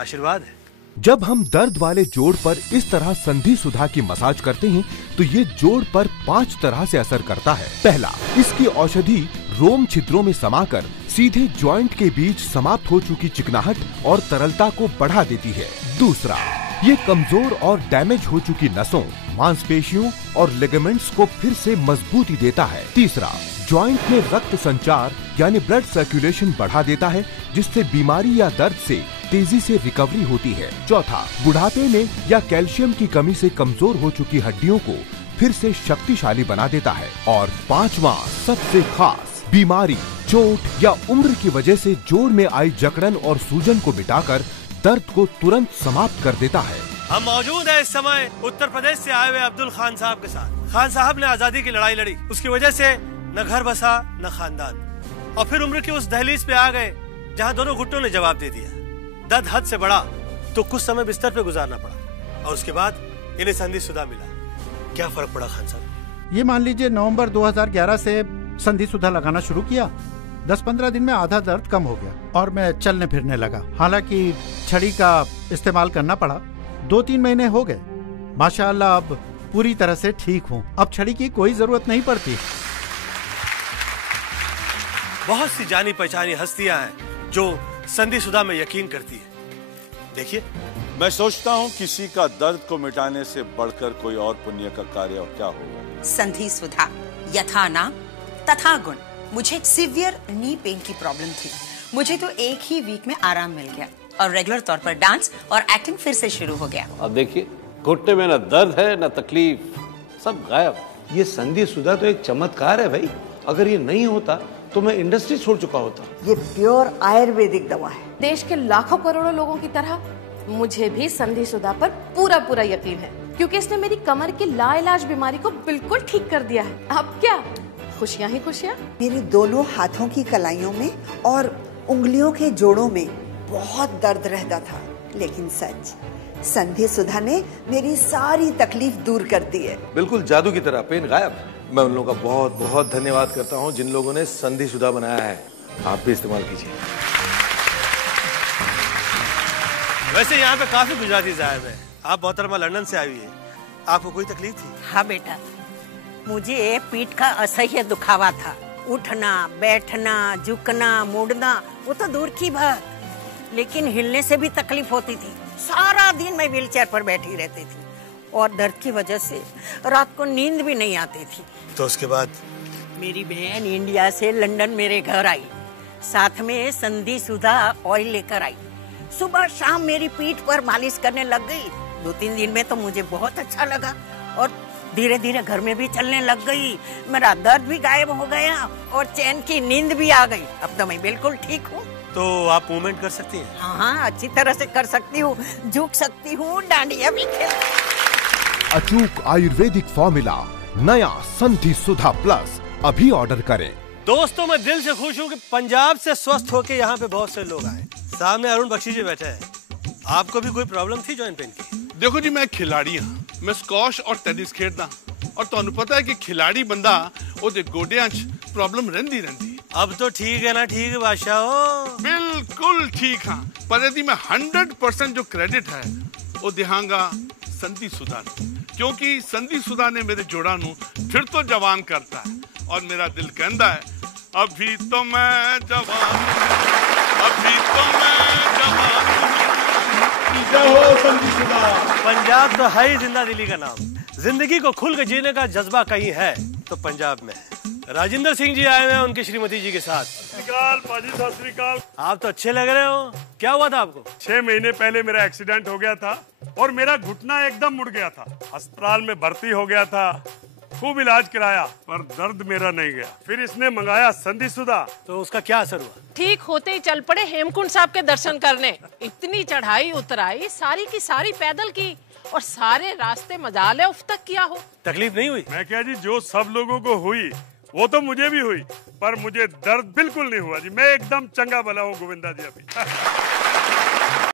आशीर्वाद है। जब हम दर्द वाले जोड़ पर इस तरह संधि सुधा की मसाज करते हैं तो ये जोड़ पर 5 तरह से असर करता है। पहला, इसकी औषधि रोम छिद्रों में समाकर सीधे जॉइंट के बीच समाप्त हो चुकी चिकनाहट और तरलता को बढ़ा देती है। दूसरा, ये कमजोर और डैमेज हो चुकी नसों, मांसपेशियों और लिगामेंट्स को फिर से मजबूती देता है। तीसरा, जॉइंट में रक्त संचार यानी ब्लड सर्कुलेशन बढ़ा देता है, जिससे बीमारी या दर्द से तेजी से रिकवरी होती है। चौथा, बुढ़ापे में या कैल्शियम की कमी से कमजोर हो चुकी हड्डियों को फिर से शक्तिशाली बना देता है। और पांचवा, सबसे खास, बीमारी, चोट या उम्र की वजह से जोड़ में आई जकड़न और सूजन को मिटाकर दर्द को तुरंत समाप्त कर देता है। हम मौजूद है इस समय उत्तर प्रदेश से आए हुए अब्दुल खान साहब के साथ। खान साहब ने आजादी की लड़ाई लड़ी, उसकी वजह से न घर बसा न खानदान, और फिर उम्र की उस दहलीज पे आ गए जहाँ दोनों घुट्टों ने जवाब दे दिया। दर्द हद से बड़ा तो कुछ समय बिस्तर पे गुजारना पड़ा, और उसके बाद इन्हें संधि सुधा मिला। क्या फर्क पड़ा खान साहब? ये मान लीजिए नवंबर 2011 से संधि सुधा लगाना शुरू किया। 10-15 दिन में आधा दर्द कम हो गया और मैं चलने फिरने लगा। हालांकि छड़ी का इस्तेमाल करना पड़ा। 2-3 महीने हो गए, माशाअल्लाह अब पूरी तरह से ठीक हूँ। अब छड़ी की कोई जरूरत नहीं पड़ती। बहुत सी जानी पहचानी हस्तियां हैं जो संधि सुधा में यकीन करती है। देखिए, मैं सोचता हूँ किसी का दर्द को मिटाने से बढ़कर कोई और पुण्य का कार्य और क्या होगा। संधि सुधा, यथा नाम तथा गुण। मुझे सीवियर नी पेन की प्रॉब्लम थी। मुझे तो एक ही वीक में आराम मिल गया और रेगुलर तौर पर डांस और एक्टिंग फिर से शुरू हो गया। अब देखिए, घुटने में न दर्द है न तकलीफ, सब गायब। ये संधि सुधा तो एक चमत्कार है भाई। अगर ये नहीं होता तो मैं इंडस्ट्री छोड़ चुका होता। ये प्योर आयुर्वेदिक दवा है। देश के लाखों करोड़ों लोगों की तरह मुझे भी संधि सुधा पर पूरा यकीन है, क्योंकि इसने मेरी कमर की लाइलाज बीमारी को बिल्कुल ठीक कर दिया है। अब क्या खुशियाँ ही खुशियाँ। मेरी दोनों हाथों की कलाइयों में और उंगलियों के जोड़ों में बहुत दर्द रहता था, लेकिन सच, संधि सुधा ने मेरी सारी तकलीफ दूर कर दी है। बिल्कुल जादू की तरह, पेन गायब। मैं उन लोगों का बहुत बहुत धन्यवाद करता हूँ जिन लोगों ने संधि सुधा बनाया है। आप भी इस्तेमाल कीजिए। वैसे यहाँ पे काफी गुजराती साहब है। आप मोहतरमा लंदन से आई हुई है, आपको कोई तकलीफ थी? हाँ बेटा, मुझे पीठ का असह्य दुखावा था। उठना, बैठना, झुकना, मुड़ना वो तो दूर की बात, लेकिन हिलने से भी तकलीफ होती थी। सारा दिन मैं व्हीलचेयर पर बैठी रहती थी और दर्द की वजह से रात को नींद भी नहीं आती थी। तो उसके बाद मेरी बहन इंडिया से लंदन मेरे घर आई, साथ में संधि सुधा ऑयल लेकर आई। सुबह शाम मेरी पीठ पर मालिश करने लग गई। 2-3 दिन में तो मुझे बहुत अच्छा लगा और धीरे धीरे घर में भी चलने लग गई। मेरा दर्द भी गायब हो गया और चैन की नींद भी आ गई। अब तो मैं बिल्कुल ठीक हूँ। तो आप मूवमेंट कर सकती हैं? हाँ, अच्छी तरह से कर सकती हूँ, झुक सकती हूँ, डांडिया भी खेल। अचूक आयुर्वेदिक फॉर्मूला नया संधि सुधा प्लस अभी ऑर्डर करें। दोस्तों, मैं दिल से खुश हूँ कि पंजाब से स्वस्थ होके यहाँ पे बहुत से लोग आए। सामने अरुण बख्शी जी बैठे हैं। आपको भी कोई प्रॉब्लम थी जॉइंट पेन की? देखो जी, मैं खिलाड़ी हाँ, मैं स्क्वाश और टेनिस खेलता और तुहानू पता है कि खिलाड़ी बंदा ओदे गोडियां च प्रॉब्लम रहंदी। अब तो ठीक है ना? ठीक है बादशाह, बिल्कुल ठीक हाँ। पर यदि मैं 100% जो क्रेडिट है वो दिहांगा संधि सुधा, क्योंकि संधि सुधा ने मेरे जोड़ा नू फिर तो जवान करता है और मेरा दिल कहता है अभी तो मैं जवान, अभी तो मैं जवान। संधि सुधा। पंजाब तो है ही जिंदा दिली का नाम। जिंदगी को खुल के जीने का जज्बा कहीं है तो पंजाब में है। राजेंद्र सिंह जी आए हुए हैं उनकी श्रीमती जी के साथ। पाजी सत श्री अकाल। आप तो अच्छे लग रहे हो। क्या हुआ था आपको? 6 महीने पहले मेरा एक्सीडेंट हो गया था और मेरा घुटना एकदम मुड़ गया था। अस्पताल में भर्ती हो गया था, खूब इलाज कराया, पर दर्द मेरा नहीं गया। फिर इसने मंगाया संधि सुधा। तो उसका क्या असर हुआ? ठीक होते ही चल पड़े हेमकुंड साहब के दर्शन करने। इतनी चढ़ाई उतराई सारी की सारी पैदल की और सारे रास्ते मजाले उफ तक किया हो। तकलीफ नहीं हुई? मैं क्या जी, जो सब लोगों को हुई वो तो मुझे भी हुई, पर मुझे दर्द बिल्कुल नहीं हुआ जी। मैं एकदम चंगा भला हूँ गोविंदा जी अभी।